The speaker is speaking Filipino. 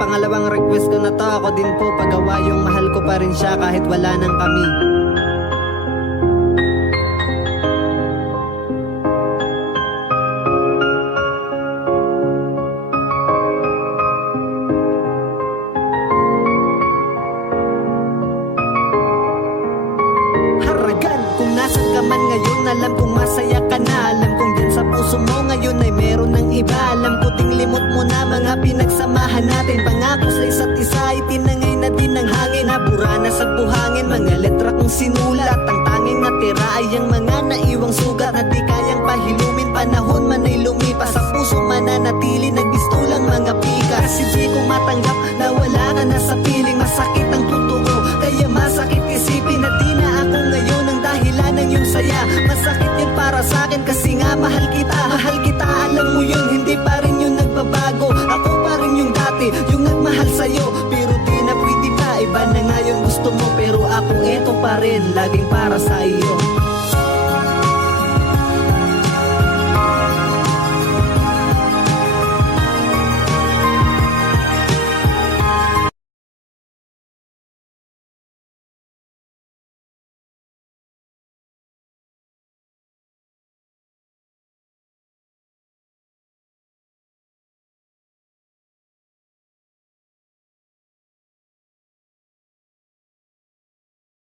pangalawang request ko na to. Ako din po pagawa yung mahal ko pa rin siya kahit wala nang kami. Haragan, kung nasan ka man ngayon, alam kong masaya ka na. Alam kong dyan sa puso mo ngayon ay meron ng iba. Alam ko ding limot mo na mga pinagsamahan natin. Pangako sa isa't isa ay tinangay na din ng hangin. Nabura na sa buhangin, mga letra kong sinulat. Ang tanging natira ay ang mga naiwang sugat na di kayang pahilumin. Panahon man ay lumipas, sa puso mananatili, nagbistulang mga pika. Kasi di ko matanggap na wala ka na sa piling. Masakit ang totoo, kaya masakit isipin na di na ako ngayon ang dahilan ng iyong saya. Masakit yun para sa akin kasi nga mahal kita. Mahal kita, alam mo yun, hindi pa rin yun nagbabago. Ako pa rin yung dati, yung nagmahal sa'yo. Pero di na pwede pa, iba na nga yung gusto mo. Pero ako eto pa rin, laging para sa iyo.